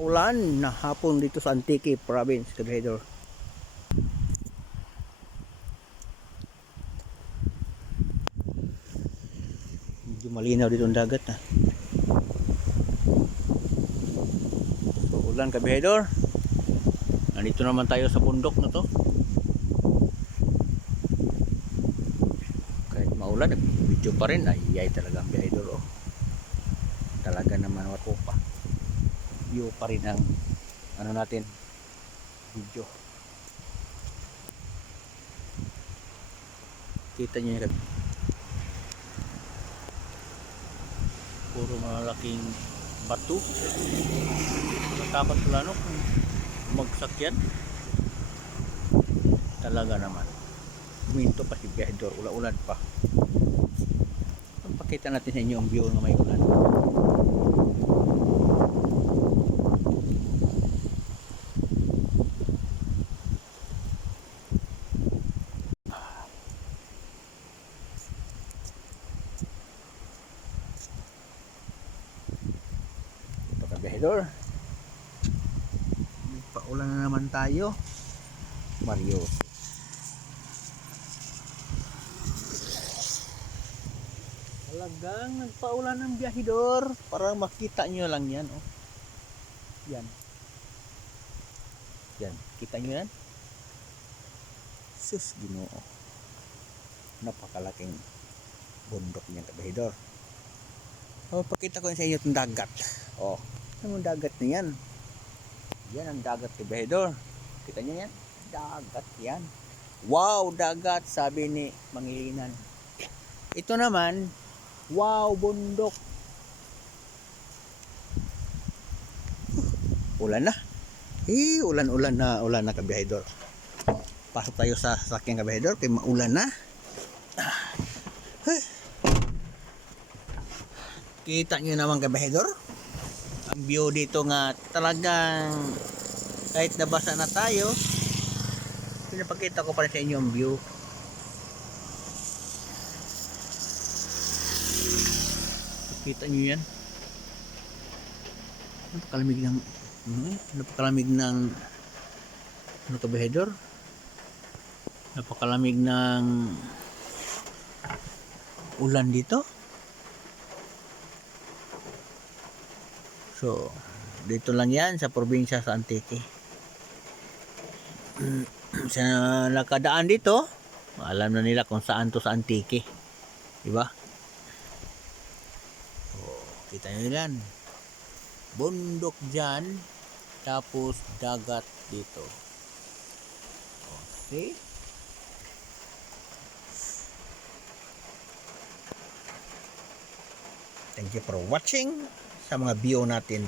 Maulan na hapon dito sa Antique Province, Kabihedor. Medyo malinaw dito ang dagat na. So, ulan, Kabihedor. Nandito naman tayo sa bundok na to. Kahit maulan, video pa rin. Ay talaga ang Kabihedor, oh. Talaga naman wato pa. View pa rin ang ano natin, video. Kita nyo yan, puro malaking bato. Matakot pala no kung magsak yan. Talaga naman huminto pa si Kabihedor, ula-ulan pa. Pakita natin sa inyo ang view na may ulan. Kabihedor, paulan na naman tayo. Mario, talagang nagpaulan ng Kabihedor. Para makita nyo lang yan, oh. Yan, yan, kita nyo yan. Sus, Ginoo, napakalaking bundok niyan, Kabihedor. Oh, pakita ko sa inyo itong dagat. Oh, anong dagat na yan? Yan ang dagat, Kabihedor. Kita nyo yan? Dagat yan. Wow, dagat, sabi ni Mangilinan. Ito naman, wow, bundok. Ulan na. Ulan na, Kabihedor. Pasok tayo sa sasakyan, Kabihedor, kaya maulan na. Kita nyo naman, Kabihedor, ang view dito nga talagang kahit nabasa na tayo, pinapakita ko pa rin sa inyo ang view. Kita nyo yan. Napakalamig ng ano, Kabihedor, napakalamig ng ulan dito. So, dito lang yan sa probinsya sa Antique. Sa nakadaan dito, alam na nila kung saan to sa Antique. Diba? Oh, kita nyo yan. Bundok dyan, tapos dagat dito. Oh, see? Thank you for watching sa mga view natin